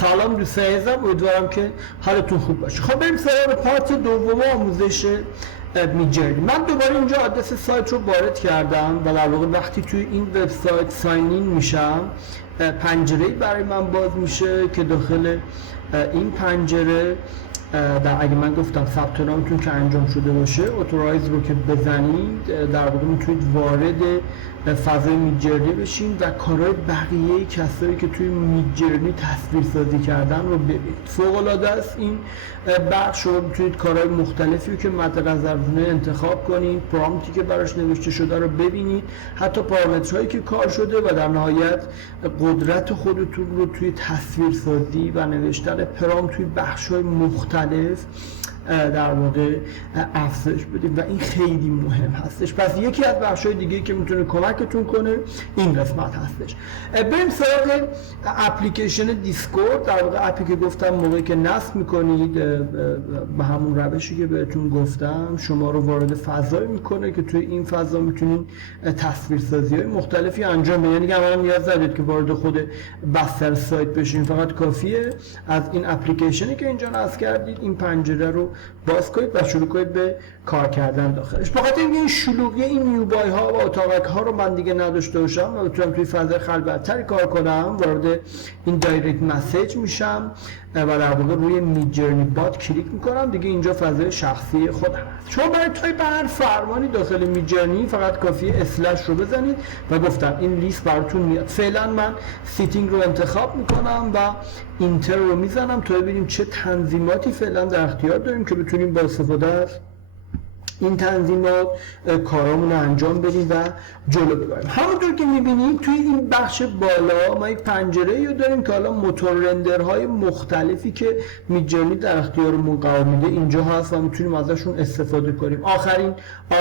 سلام دوستان عزیزم، امیدوارم که حالتون خوب باشه. خب بریم سراغ پارت دوم آموزش میدجرنی. من دوباره اینجا آدرس سایت رو وارد کردم و در واقع وقتی توی این وبسایت ساین این میشم پنجره‌ای برای من باز میشه که داخل این پنجره اگه من گفتم ثبت نامتون که انجام شده باشه اتورایز رو که بزنید در واقع میتونید وارد فضای میدجرنی بشین و کارهای بقیه کسایی که توی میدجرنی تصویر سازی کردن رو ببینید. فوق العاده است این بخش. شما میتونید کارهای مختلفی که مد نظرتونه انتخاب کنید، پرامپتی که براش نوشته شده رو ببینید، حتی پارامترهایی که کار شده و در نهایت قدرت خودتون رو توی تصویر سازی و نوشتن پرامپت توی بخش‌های مختلف در واقع افزایش بدید و این خیلی مهم هستش. پس یکی از بخش‌های دیگه که میتونه کمکتون کنه این قسمت هستش. بریم سراغ اپلیکیشن دیسکورد. در واقع اپی که گفتم موقعی که نصب میکنید به همون روشی که بهتون گفتم شما رو وارد فضایی میکنه که توی این فضا میتونید تصویرسازی‌های مختلفی انجام بدید. یعنی الان نیاز ندارید که وارد خود بستر سایت بشین، فقط کافیه از این اپلیکیشنی که اینجا نصب کردید این پنجره رو باز کنید و شروع کنید به کار کردن داخلش. بخاطر اینکه این شلوغی این نیوبای ها و اتاقک ها رو من دیگه نداشته باشم و بتونم توی فضای خلوت‌تری کار کنم، وارد این دایرکت مسیج میشم و در واقع روی میدجرنی بات کلیک میکنم. دیگه اینجا فضای شخصی خودم هست. شما برای تایپ هر فرمانی داخل میدجرنی فقط کافیه اسلش رو بزنید و گفتم این لیست براتون میاد. فعلا من سیتینگ رو انتخاب میکنم و اینتر رو میزنم تا ببینیم چه تنظیماتی فعلا در اختیار داریم که بتونیم با استفاده از این تنظیمات کارامون رو انجام بدیم و جلو ببریم. همونطور که میبینید توی این بخش بالا ما یک پنجره رو داریم که حالا موتور رندرهای مختلفی که میدجرنی در اختیارمون قرار میده اینجا هست و میتونیم ازشون استفاده کنیم. آخرین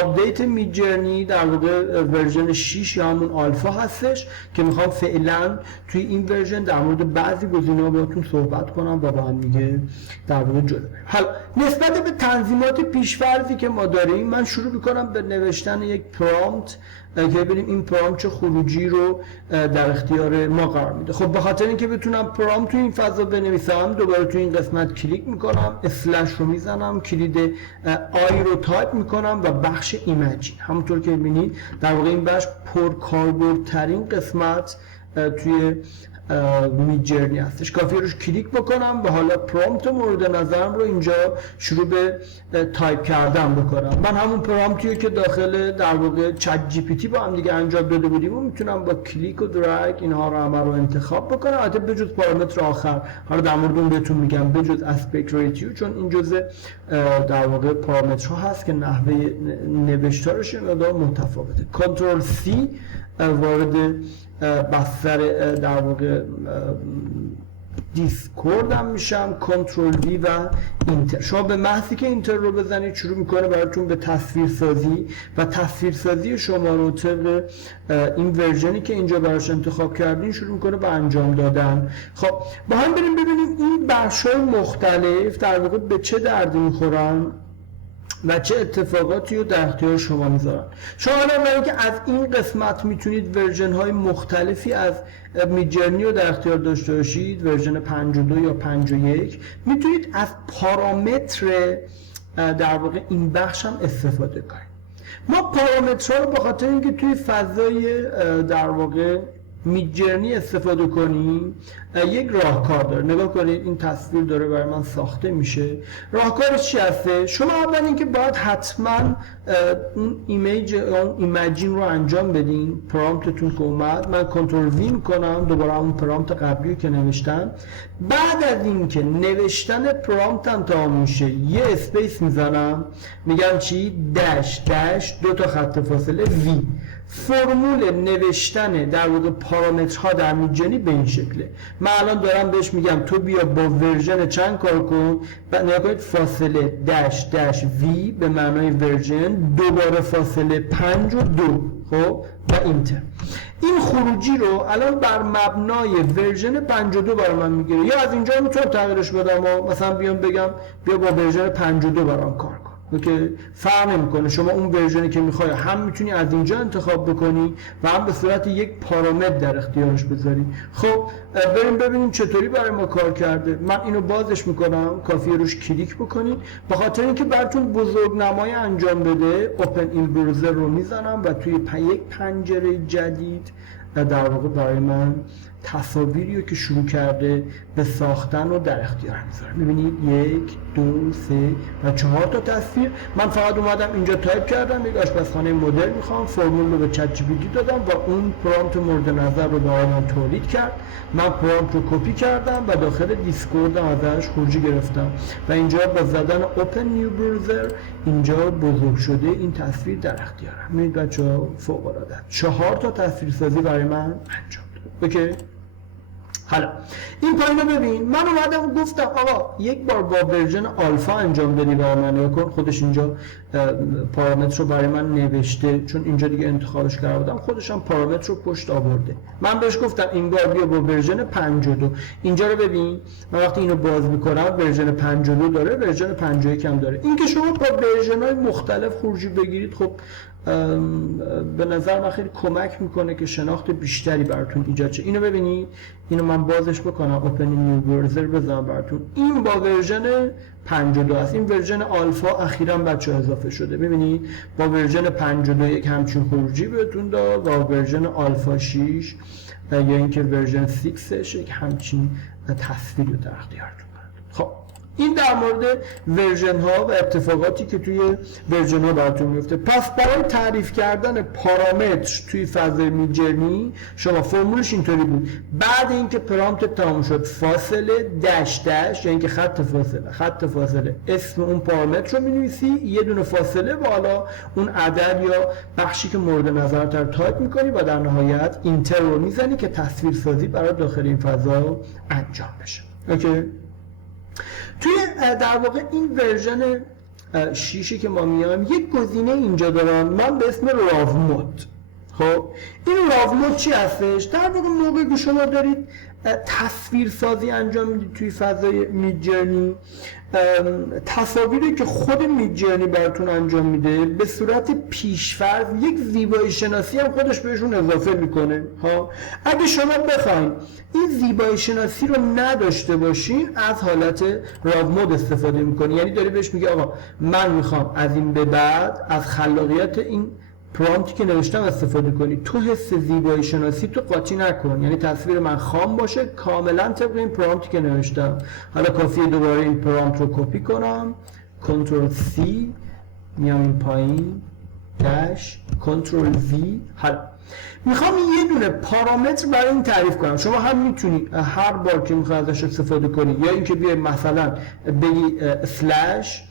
آپدیت میدجرنی در واقع ورژن 6 یا همون آلفا هستش که میخوام فعلا توی این ورژن در مورد بعضی گزینه‌ها باهاتون صحبت کنم و با هم دیگه در واقع جلو بریم. حالا نسبت به تنظیمات پیش‌فرضی که ما داریم من شروع میکنم به نوشتن یک پرامپت که ببینیم این پرامپت چه خروجی رو در اختیار ما قرار میده. خب به خاطر اینکه بتونم پرامپت تو این فضا بنویسم دوباره تو این قسمت کلیک میکنم، اسلش رو میزنم، کلید آی رو تایپ میکنم و بخش ایمیجین. همونطور که ببینید در واقع این بخش پرکاربردترین قسمت توی میدجرنی هستش. کافی روش کلیک بکنم و حالا پرامپت مورد نظرم رو اینجا شروع به تایپ کردن بکنم. من همون پرامپتیو که داخل در واقع چت جی پی تی با هم دیگه انجام داده بودیم و میتونم با کلیک و درگ اینها رو همه رو انتخاب بکنم. البته بجز پارامتر آخر، حالا در مورد اون بهتون میگم، بجز اسپکت ریشیو، چون این جزء در واقع پارامترها هست که نحوه نوشتارش مقدار متفاوته. کنترل سی وارد بستر در واقع دیسکورد هم میشم، کنترل وی و اینتر. شما به محضی که اینتر رو بزنید شروع میکنه براتون به تصویرسازی و تصویرسازی شما رو طبق این ورژنی که اینجا براش انتخاب کردین شروع میکنه به انجام دادن. خب با هم بریم ببینیم این بخش‌های مختلف در واقع به چه دردی میخورن و چه اتفاقاتی رو در اختیار شما میذارن. شما الان برای که از این قسمت میتونید ورژن های مختلفی از میدجرنی رو در اختیار داشته باشید، ورژن 52 یا 51 میتونید از پارامتر در واقع این بخش هم استفاده کنید. ما پارامترها رو به خاطر اینکه توی فضای در واقع میدجرنی استفاده کنیم یک راهکار داره. نگاه کنید این تصویر داره برای من ساخته میشه. راهکارش چی هسته؟ شما اول اینکه باید حتما اون ایمیجین رو انجام بدین. پرامپتتون که اومد من کنترل وی میکنم، دوباره همون پرامپت قبلی که نوشتم. بعد از اینکه نوشتن پرامپتم تمام میشه یه اسپیس میزنم، میگم چی؟ داش داش دو تا خط فاصله وی. فرمول نوشتن در واقع پارامترها در میدجرنی به این شکله. من الان دارم بهش میگم تو بیا با ورژن چند کار کن، بعد نگاه کنید فاصله داش داش وی به معنای ورژن، دوباره فاصله 5 و 2 خب و اینتر. این خروجی رو الان بر مبنای ورژن 52 برای من میگیره. یا از اینجا میتونم تغییرش بدم و مثلا بیام بگم بیا با ورژن 52 برام کار کن. اوکی، فرق نمیکنه. شما اون ورژنی که میخوای هم میتونی از اینجا انتخاب بکنی و هم به صورت یک پارامتر در اختیارش بذاری. خب بریم ببینیم چطوری برای ما کار کرده. من اینو بازش میکنم، کافیه روش کلیک بکنید. به خاطر اینکه براتون بزرگنمایی انجام بده، اوپن این براوزر رو میزنم و توی یک پنجره جدید در واقع برای من تصاویری رو که شروع کرده به ساختن رو در اختیار میذاره. میبینید 1 2 3 و 4 تا تصویر. من فقط اومدم اینجا تایپ کردم یک آشپزخانه مدل میخوام، فرمول رو به چت جی پی تی دادم و اون پرامپت مورد نظر رو برای من تولید کرد. من پرامپت رو کپی کردم و داخل دیسکوردم ازش خروجی گرفتم و اینجا با زدن اوپن نیو براوزر اینجا بزرگ شده این تصویر در اختیارم. میبینید بچه‌ها فوق العاده 4 تا تصویر سازی برای من انجام. اوکی، حالا این پایین رو ببین. من اومدم گفتم آقا یک بار با ورژن آلفا انجام بدی برای من، یا کن خودش اینجا پارامتر رو برای من نوشته، چون اینجا دیگه انتخابش کرده بودم، خودش هم پارامتر رو پشت آورده. من بهش گفتم این بار بیا با ورژن 52. اینجا رو ببین، من وقتی اینو باز میکنم ورژن 52 داره، ورژن 51 هم داره. این که شما با ورژن‌های مختلف خروجی بگیرید خب به نظر من خیلی کمک میکنه که شناخت بیشتری براتون ایجاد شه. اینو ببینید، اینو من بازش بکنم، اوپن نیو براوزر بزنم براتون. این با ورژن 52 است. این ورژن آلفا اخیراً بچه‌ها اضافه شده. ببینید با ورژن 52 یک همچین خروجی بهتون داد، با ورژن آلفا 6 یا اینکه ورژن 6 یک همچین تصویری رو در اختیارتون داد. خب این در مورد ورژن ها و اتفاقاتی که توی ورژن ها براتون میفته. پس برای تعریف کردن پارامتر توی فضای میدجرنی شما فرمولش اینطوری بود: بعد اینکه پرامپت تمام شد فاصله دش دش، یعنی که خط فاصله اسم اون پارامتر رو می‌نویسی، یه دونه فاصله بالا اون عدد یا بخشی که مورد نظرت رو تایپ می‌کنی و در نهایت اینتر رو می‌زنی که تصویر سازی برای داخل این فضا انجام بشه. اوکی؟ توی در واقع این ورژن 6 که ما میایم یک گزینه اینجا دارم من به اسم راو مود. خب این راو مود چی هستش؟ در واقع موقعی که شما دارید تصویر سازی انجام میدید توی فضای میدجرنی، تصاویری که خود میدجرنی براتون انجام میده به صورت پیشفرض یک زیبایی شناسی هم خودش بهشون اضافه میکنه. ها اگه شما بخواید این زیبایی شناسی رو نداشته باشین از حالت راو مود استفاده میکنی، یعنی داری بهش میگه آقا من میخوام از این به بعد از خلاقیت این پرامپتی که نوشتم استفاده کنی، تو حس زیبایی شناسی تو قاطی نکن، یعنی تصویر من خام باشه کاملا طبق این پرامپتی که نوشتم. حالا کافیه دوباره این پرامپت رو کپی کنم، کنترل C، میام این پایین داش کنترل V. حالا میخوام یه دونه پارامتر برای این تعریف کنم. شما هم میتونی هر بار که میخوای ازش استفاده کنی یا اینکه بیای مثلا بگی اسلش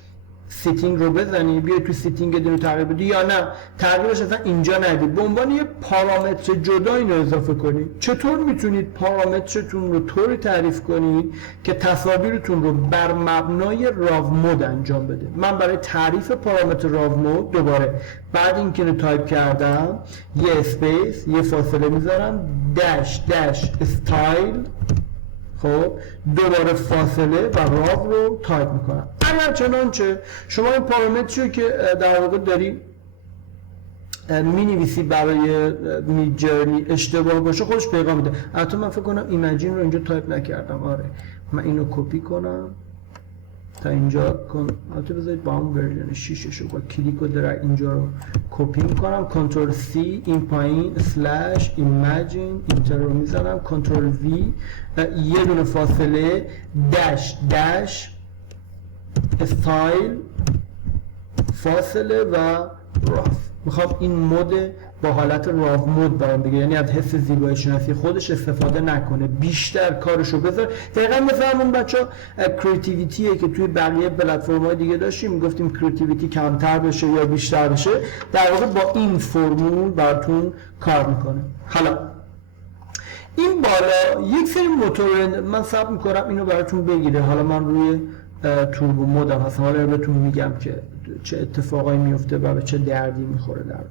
سیتینگ رو بزنی، بیای تو سیتینگ دونو تغییر بدی، یا نه تغییرش اصلا اینجا ندی، به عنوان یه پارامتر جدا اینو اضافه کنی. چطور میتونید پارامترتون رو طوری تعریف کنید که تصاویرتون رو بر مبنای راو مود انجام بده؟ من برای تعریف پارامتر راو مود دوباره بعد اینکه رو تایپ کردم یه اسپیس یه فاصله میذارم داش داش استایل، خب دوباره فاصله و راو رو تایپ میکنم. اگر چنانچه شما این پارامتری که در واقع داری مینویسی برای میدجرنی اشتباه باشه خودش پیغام میده. البته من فکر کنم ایمیجین رو اینجا تایپ نکردم. آره من اینو کپی کنم تا اینجا البته بذارید با هم ورژن 6 رو با کلیک و درگ اینجا رو کپی میکنم، کنترل C این پایین اسلش ایمیجین اینتر رو میزنم، کنترل V یه دونه فاصله داش داش استایل فاصله و راف. میخوام این مود با حالت راو مود برام بگه، یعنی از حس زیبایی شناسی خودش استفاده نکنه، بیشتر کارشو بذار. دقیقاً مثل همون بچه‌ها کریتیویتیه که توی بقیه پلتفرم‌های دیگه داشتیم میگفتیم کریتیویتی کمتر بشه یا بیشتر بشه، در واقع با این فرمول براتون کار میکنه. حالا این بالا یک سری موتور من صبر میکنم اینو براتون بگیره. حالا من روی توربو مودم هستم، حالا بهتون میگم که چه اتفاقایی میفته و به چه دردی میخوره. در واقع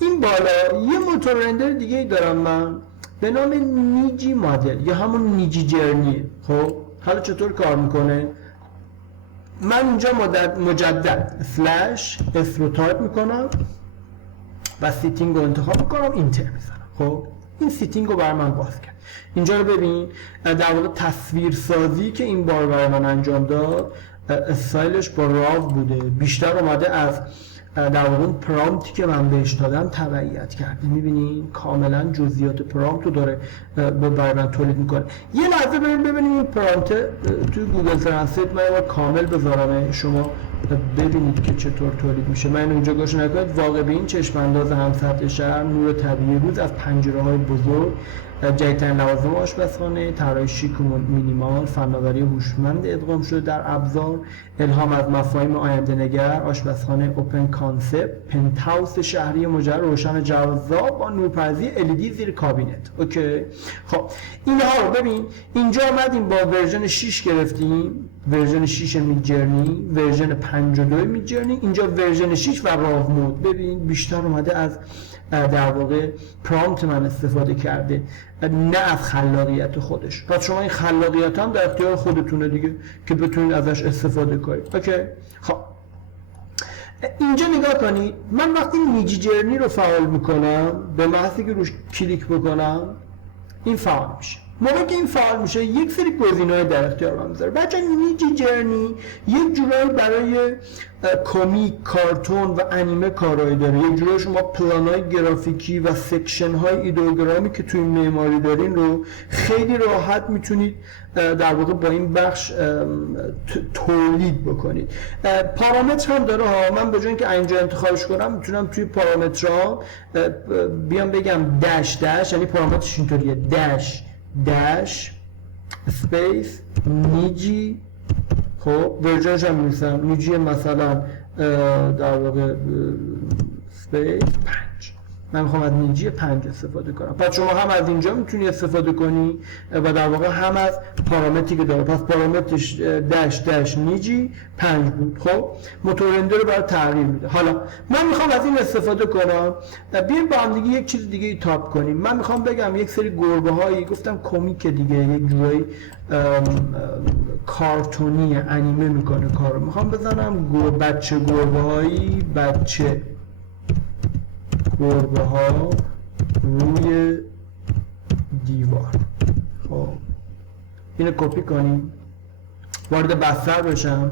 این بالا یه موتور رندر دیگه ای دارم من به نام نیجی مدل یا همون نیجی جرنیه. خب حالا چطور کار میکنه؟ من اینجا مجدد سلش اس رو تایپ میکنم و سیتینگ رو انتخاب میکنم، اینتر میزنم. خب این سیتینگ رو برای من باز کرد. اینجا رو ببین، در واقع تصویرسازی که این بار برای من انجام داد استایلش با راو بوده، بیشتر اومده از در واقع پرامپتی که من بهش دادم تبعیت کرده. میبینین کاملا جزئیات پرامپت رو داره برای من تولید میکنه. یه لحظه ببینیم این پرامپت توی گوگل ترنسلیت من باید کامل بذارم شما ببینید که چطور تولید میشه. من اینجا گوش نکنید. واقع بین چشم انداز همسطح شهر، نور طبیعی روز از پنجره‌های بزرگ، جدیدترین لوازم آشپزخانه، طراحی شیک و مینیمال، فناوری هوشمند ادغام شده در ابزار، الهام از مفاهیم آینده‌نگر، آشپزخانه اوپن کانسپت، پنت‌هاوس شهری مجرد روشن جذاب با نورپردازی LED زیر کابینت. اوکی، خب اینها رو ببین. اینجا اومدیم با ورژن 6 گرفتیم، ورژن 6 میدجرنی، ورژن 52 میدجرنی، اینجا ورژن 6 و راو مود. ببین بیشتر اومده از در واقع پرامپت من استفاده کرده، نه از خلاقیت خودش. پس شما این خلاقیت هم در اختیار خودتونه دیگه که بتونید ازش استفاده کنید. اوکی، خب اینجا نگاه کنید. من وقتی میدجرنی رو فعال میکنم، به محضی که روش کلیک بکنم این فعال میشه. موقعی که این فعال میشه یک سری گزینه‌های در اختیار من میذاره. بچه‌ها میدجرنی یک جورایی برای کمیک، کارتون و انیمه کارایی داره. یک جورایی شما پلان‌های گرافیکی و سکشن‌های ایدئوگرامی که توی معماری دارین رو خیلی راحت میتونید در واقع با این بخش تولید بکنید. پارامتر هم داره ها. من به جای اینکه اینجا انتخابش کنم میتونم توی پارامترها بیام بگم داش داش، یعنی پارامترش اینطوریه داش اسپیس نیجی. خب ورژنش هم می‌نویسم نیجی مثلا در واقع اسپیس 5. من میخوام از نیجی 5 استفاده کنم. پس شما هم از اینجا میتونی استفاده کنی و در واقع هم از پارامتری که داره. پس پارامترش داش نیجی 5 بود. خب موتور رندر رو برای تغییر میده. حالا من میخوام از این استفاده کنم. بیایم با هم دیگه یک چیز دیگه ای تاپ کنیم. من میخوام بگم یک سری گربه هایی، گفتم کمیک دیگه، یک جورایی کارتونی انیمه میکنه کارو. میخوام بزنم بچه گربه هایی، بچه گربه ها روی دیوار. خب اینو کپی کنیم، وارد بستر بشم،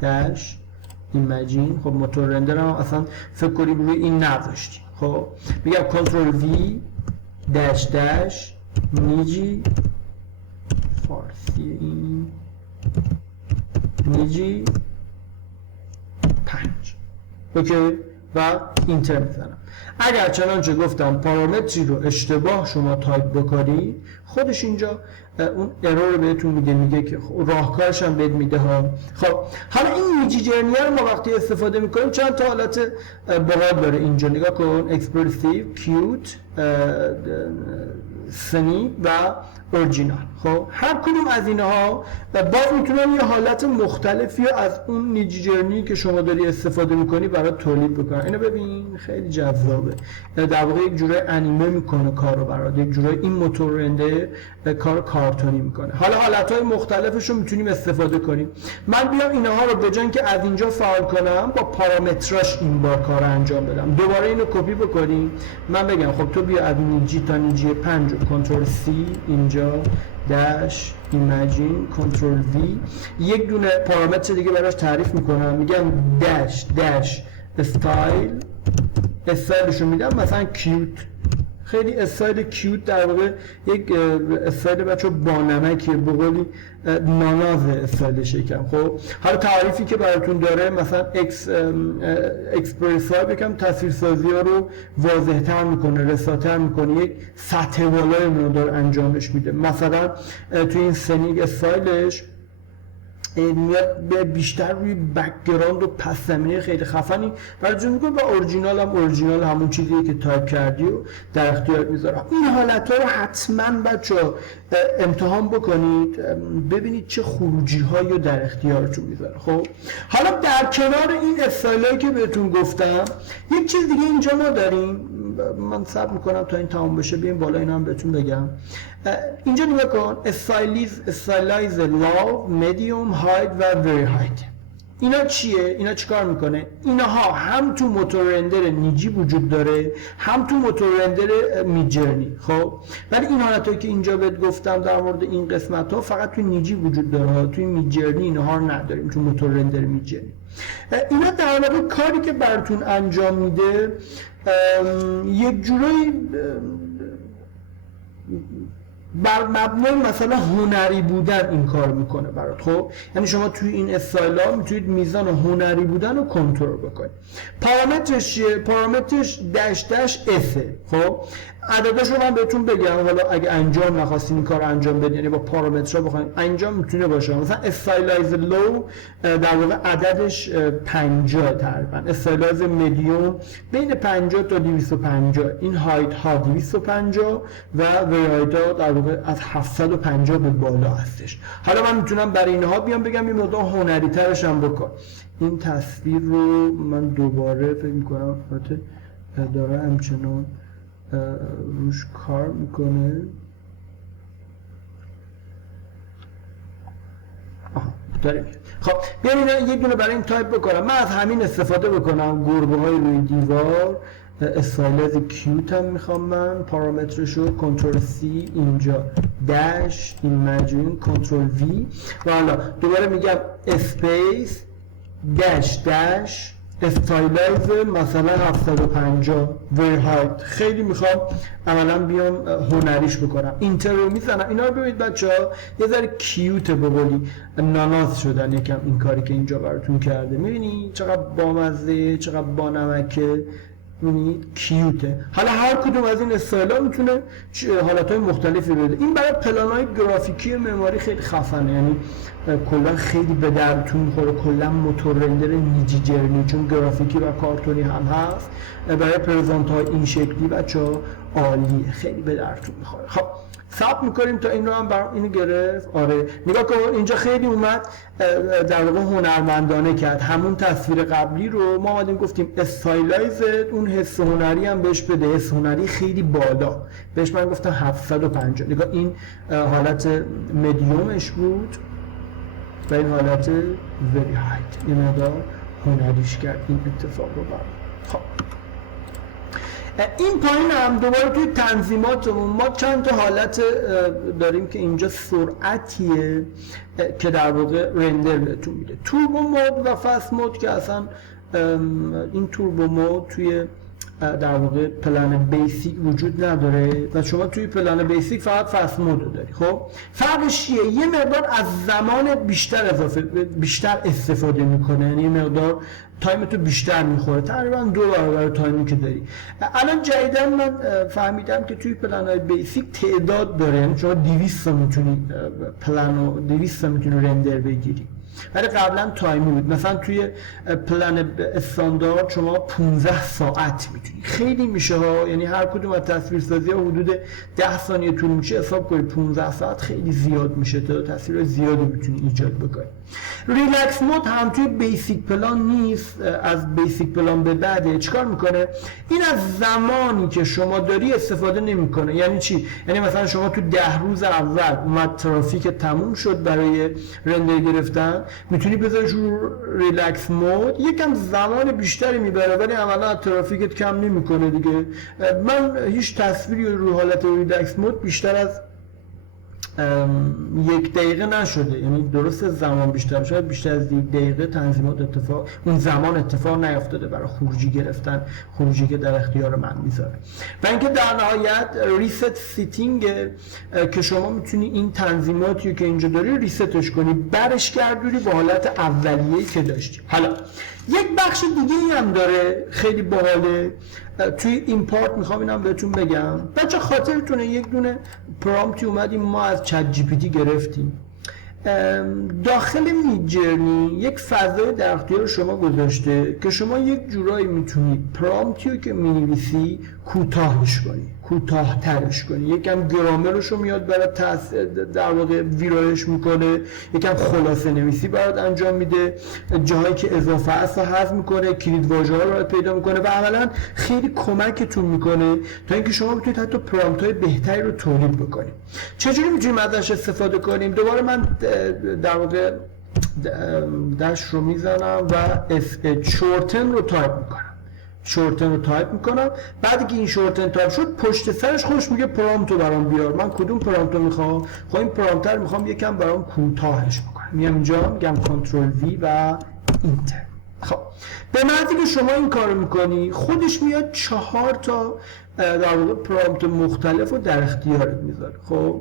داش ایمیجین. خب موتور رندر هم اصلا فکر کنیم روی این نذاشتیم. خب میگم کنترل وی داش داش نیجی، فارسی این نیجی 5. اوکی و اینتر میزنم. اگر چنانچه گفتم پارامتری رو اشتباه شما تایپ بکنی، خودش اینجا اون ارور رو بهتون میگه که راهکارش هم بهت میده ها. خب حالا این میدجرنی رو ما وقتی استفاده میکنیم چند تا حالت باحال داره. اینجا نگاه کن، اکسپرسیو، کیوت، سنی و اورجینال. خب هر کدوم از اینها باز میتونن یه حالت مختلفی از اون میدجرنی که شما داری استفاده میکنی برای تولید بکنن. اینو ببین خیلی جذابه. در واقع یک جورای انیمه میکنه کارو برات، یک جورای این موتور رنده کار کارتونی میکنه. حالا حالتهای مختلفش رو میتونیم استفاده کنیم. من بیام اینها رو به جای اینکه از اینجا فعال کنم با پارامتراش این بار کار انجام بدم. دوباره اینو کپی بکنیم. من بگم خب تو بیا از نیجی تا نیجی 5 کنترل سی اینجا داش ایمیجین کنترل وی، یک دونه پارامتر دیگه براش تعریف میکنم، میگم داش استایلشو میدم مثلا کیوت. خیلی استایل کیوت در واقع یک استایل بچه بانمکیه، به قولی ناناز استایلش یکم. خب حالا تعریفی که براتون داره مثلا اکسپرس ها بکم تصویرسازی ها رو واضح تر میکنه، رساتر میکنه، یک سطح بالای رو داره انجامش میده. مثلا توی این سنینگ استایلش میاد بیشتر روی بک‌گراند و پس زمینه خیلی خفنی براتون میکنه و اورجینال همون چیزیه که تایپ کردی و در اختیار میذارم. این حالت‌ها رو حتما بچه‌ها امتحان بکنید، ببینید چه خروجی‌هایی رو در اختیارتون میذاره. خب حالا در کنار این استایلایی که بهتون گفتم یک چیز دیگه اینجا ما داریم. من صبر میکنم تا این تمام بشه بیایم بالا اینا هم بهتون بگم. اینجا نگاه کن، استایلایز لاو، مدیوم، هاید و وری هاید. اینا چیه؟ اینا چیکار میکنه؟ اینها هم تو موتور رندر نیجی وجود داره، هم تو موتور رندر میدجرنی. خب ولی این حالتایی که اینجا بهت گفتم در مورد این قسمت ها فقط تو نیجی وجود داره، توی میدجرنی اینها رو نداریم، تو موتور رندر میدجرنی. اینا در واقع کاری که براتون انجام میده یک جورایی بر مبنای مثلا هنری بودن این کار میکنه برات. خب یعنی شما توی این استایل ها میتونید میزان هنری بودن رو کنترل بکنید. پارامترش چیه؟ پارامترش داش داش افه. خب عددش رو من بهتون بگم، حالا اگه انجام نخواستین این کار انجام بدین، یعنی با پارامترها بخواید انجام میتونه باشه. مثلا استایلایز لو در واقع عددش 50 تقریبا، استایلایز مدیوم بین 50 تا 250، این هایت ها 250 و وراید ها در واقع از 750 به بالا هستش. حالا من میتونم برای اینها بیام بگم این مقدار هنری ترش هم بکن. این تصویر رو من دوباره فکر میکنم داره همچنان روش کار میکنه. داریم. خب بیاین یه دونه برای این تایپ بکنم. من از همین استفاده بکنم، گربه های روی دیوار، استایلایز کیوت هم میخوام من، پارامترشو کنترل سی اینجا داش این مجموعه کنترل وی و حالا دوباره میگم اسپیس داش داش استایلایز مثلا 750 ویر هایت. خیلی میخوام عملا بیام هنریش بکنم، اینتر رو میزنم. اینا رو ببینید بچه‌ها یه ذره کیوته، به قولی ناناس شدن یکم این کاری که اینجا براتون کرده. میبینی چقدر بامزه، چقدر بانمکه، میبینید کیوته. حالا هر کدوم از این استایل‌ها میتونه حالتهای مختلفی بده. این برای پلان‌های گرافیکی معماری خیلی خفنه، یعنی کلا خیلی به درتون میخوره. کلا موتور رندر نیجی جرنی چون گرافیکی و کارتونی هم هست، برای پرزنت های این شکلی بچه‌ها عالیه، خیلی به درتون میخوره. خب ثبت میکنیم تا این رو هم اینو گرفت. آره نگاه کن اینجا خیلی اومد در واقع هنرمندانه کرد. همون تصویر قبلی رو ما اومدیم گفتیم استایلایز، اون حس هنری هم بهش بده، حس هنری خیلی بالا بهش من گفتم 750. نگاه این حالت مدیومش بود و این حالت وری هایت، این مقدار هنریش کرد این اتفاق رو برام. خب این پایین هم دوباره توی تنظیماتمون ما چند تا حالت داریم که اینجا سرعتیه که در واقع رندر بهتون میده. توربو مود و فست مود که اصلا این توربو مود توی در واقع پلن بیسیک وجود نداره و شما توی پلن بیسیک فقط فست مود رو داری. خب فرقش چیه؟ یه مقدار از زمان بیشتر استفاده میکنه، یعنی یه مقدار تایم تو بیشتر میخوره، تقریبا 2 برابر تایمی که داری. الان جدیداً من فهمیدم که توی پلن‌های بیسیک تعداد داره، یعنی شما 200 میتونی پلنو 200 میتونی رندر بگیری، ولی قبلا تایمی بود. مثلا توی پلن استاندارد شما 15 ساعت میتونی، خیلی میشه ها، یعنی هر کدوم از تصویرسازی ها حدود 10 ثانیه طول میشه. حساب کنید 15 ساعت خیلی زیاد میشه، تا تصویر زیادی میتونی ایجاد بکنی. ریلکس مود هم توی بیسیک پلان نیست، از بیسیک پلان به بعده. چیکار میکنه؟ این از زمانی که شما داری استفاده نمیکنه. یعنی چی؟ یعنی مثلا شما تو 10 روز اول اومد ترافیک تموم شد برای رندر گرفتن، میتونی بذاریش رو ریلکس مود، یکم زمان بیشتری میبره ولی عملا ترافیکت کم نمیکنه دیگه. من هیچ تصویری رو حالت ریلکس مود بیشتر از 1 دقیقه نشده، یعنی درست زمان بیشتر شده، بیشتر از 1 دقیقه تنظیمات اون زمان اتفاق نیفتاده برای خروجی گرفتن، خروجی که در اختیار من میذاره. و اینکه در نهایت ریست سیتینگ که شما میتونی این تنظیماتی که اینجا داری ریستش کنی، برش گردونی به حالت اولیه‌ای که داشتی. حالا یک بخش دیگه هم داره خیلی باحاله توی ایمپورت، میخوام اینم بهتون بگم. بچه خاطرتونه یک دونه پرامپتی اومدیم ما از چت جی پی تی گرفتیم، داخل میدجرنی یک فضای در اختیار شما گذاشته که شما یک جورایی میتونید پرامپتی رو که مینویسی کوتاهش کنی، کوتاه‌ترش کنی، یکم گرامرش رو میاد برات در واقع ویرایش میکنه، یکم خلاصه نویسی برات انجام میده، جاهایی که اضافه است رو حذف میکنه، کلید واژه‌ها رو برات پیدا میکنه و عملاً خیلی کمکتون میکنه تا اینکه شما بتونید حتی پرامپت‌های بهتری رو تولید بکنید. چجوری میتونیم ازش استفاده کنیم؟ دوباره من در واقع داش رو میزنم و شورتن رو تایپ میکنم. بعد که این شورتن تایپ شد پشت سرش خودش میگه پرامپت رو برام بیار. من کدوم پرامپت رو میخوام؟ خب این پرامپت رو میخوام یکم برام کوتاهش بکنم. میام اینجا میگم کنترل وی و اینتر. خب به محضی که شما این کارو میکنی خودش میاد 4 تا در واقع پرامپت مختلف رو در اختیارت میذاره. خب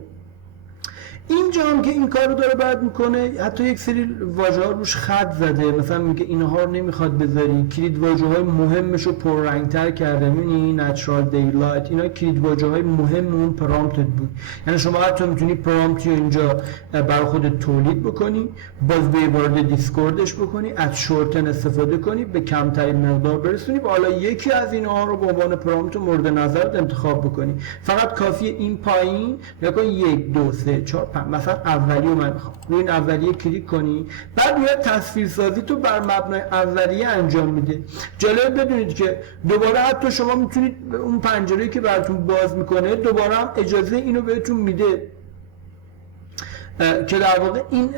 اینجا هم که این کار رو داره بعد میکنه حتی یک سری واژه ها روش خط زده، مثلا میگه اینها رو نمیخواد بذاری، کلید واژه های مهمش رو پررنگ‌تر کرده. میبینی نچرال دیلایت، اینا کلید واژه های مهم اون پرامپتت بود. یعنی شما حتی میتونی پرامپتی رو اینجا برای خودت تولید بکنی، باز به وارد دیسکوردش بکنی، از شورتن استفاده کنی، به کمترین مقدار برسونی و حالا یکی از اینها رو به عنوان پرامپت مورد نظرت انتخاب بکنی. فقط کافیه این پایین نگاه 1 2 3 4 مثلا اولیه من میخوام روی این اولیه کلیک کنی، بعد میاد تصویرسازی تو بر مبنای اولیه انجام میده. جالب بدونید که دوباره حتی شما میتونید اون پنجره‌ای که براتون باز میکنه دوباره هم اجازه اینو بهتون میده که در واقع این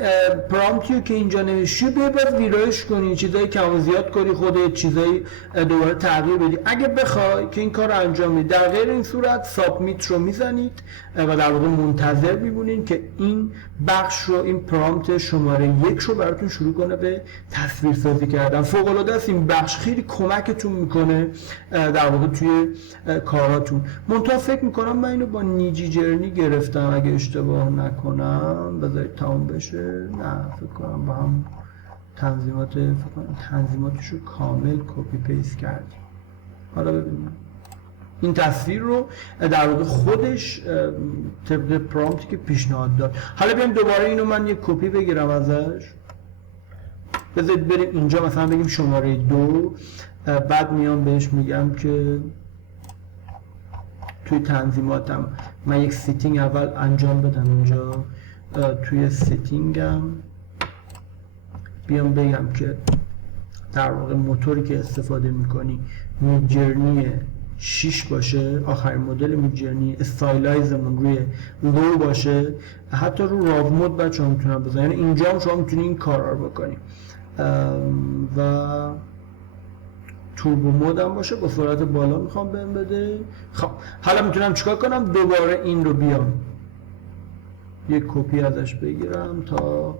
پرامپتیو که اینجا نوشتی بیای باز ویرایش کنی، چیزایی کم و زیاد کنی، خودت چیزایی دوباره تغییر بدی اگه بخوای که این کار رو انجام بدی. در غیر این صورت سابمیت رو میزنید و در واقع منتظر میمونید که این بخش رو، این پرامپت شماره 1 رو براتون شروع کنه به تصویر سازی کردن. فوق العاده است این بخش، خیلی کمکتون میکنه در واقع توی کاراتون. منتها فکر میکنم من اینو با نیجی جرنی گرفتم اگه اشتباه نکنم. بذارید تمام بشه. نه فکر کنم با هم تنظیماتش رو کامل کپی پیست کردیم. حالا ببینیم این تصویر رو در واقع خودش طبق پرامپتی که پیشنهاد داد. حالا بیایم دوباره اینو من یک کپی بگیرم ازش. بذارید بریم اینجا مثلا بگیم شماره 2. بعد میام بهش میگم که توی تنظیماتم من یک سیتینگ اول انجام بدم. اینجا توی سیتینگم بیام بگم که در واقع موتوری که استفاده میکنی میدجرنی 6 باشه، آخرین مدل میدجرنی، استایلایزمون روی لو باشه، حتی رو راو مود بچه‌ها میتونن بزنن. یعنی اینجا هم شما میتونی این کارا رو بکنی و توربو مود هم باشه، با سرعت بالا میخوام بهم بده. خب حالا میتونم چیکار کنم؟ دوباره این رو بیام یک کپی ازش بگیرم تا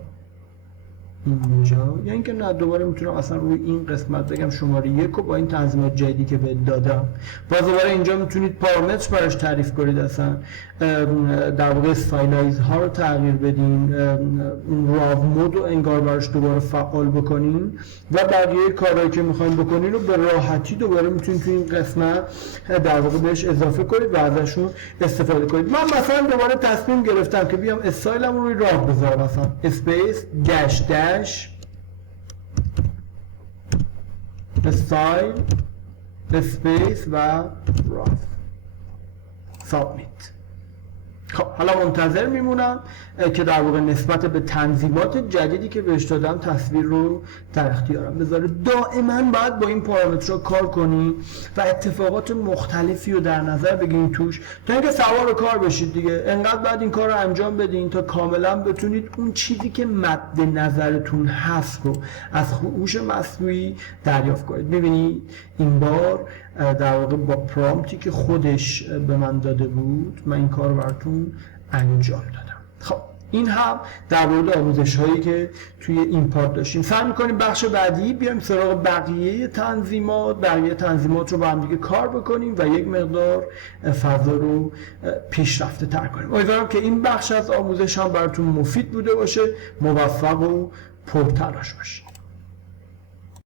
اینجا، یا اینکه نه دوباره میتونم اصلا روی این قسمت بگم شماره 1 و با این تنظیمات جدیدی که بهت دادم. باز دوباره اینجا میتونید پارامتر براش تعریف کنید، اصلا در واقع استایلایز ها رو تغییر بدین، راو مود رو انگار براش دوباره فعال بکنین و بقیه کارهایی که میخواین بکنین رو به راحتی دوباره میتونید تو این قسمت در واقع بهش اضافه کنید و ازشون استفاده کنید. من مثلا دوباره تصمیم گرفتم که بیام استایلم رو روی راه بذارم، مثلا اسپیس داش استایل اسپیس و راف سابمیت. خب حالا منتظر میمونم که در واقع نسبت به تنظیمات جدیدی که بهش دادم تصویر رو در اختیارم بذاره. دائما باید با این پارامترها کار کنی و اتفاقات مختلفی رو در نظر بگیرید توش تا اینکه سوار کار بشید دیگه. انقدر باید این کار رو انجام بدین تا کاملا بتونید اون چیزی که مد نظرتون هست رو از هوش مصنوعی دریافت کنید. ببینید این بار در واقع با پرامپتی که خودش به من داده بود من این کار رو براتون انجام دادم. خب این هم در مورد آموزش هایی که توی این پارت داشتیم. سعی می‌کنیم بخش بعدی بیایم سراغ بقیه تنظیمات رو با هم دیگه کار بکنیم و یک مقدار فضا رو پیشرفته تر کنیم. امیدوارم که این بخش از آموزش هم براتون مفید بوده باشه. موفق و پرتلاش باشید.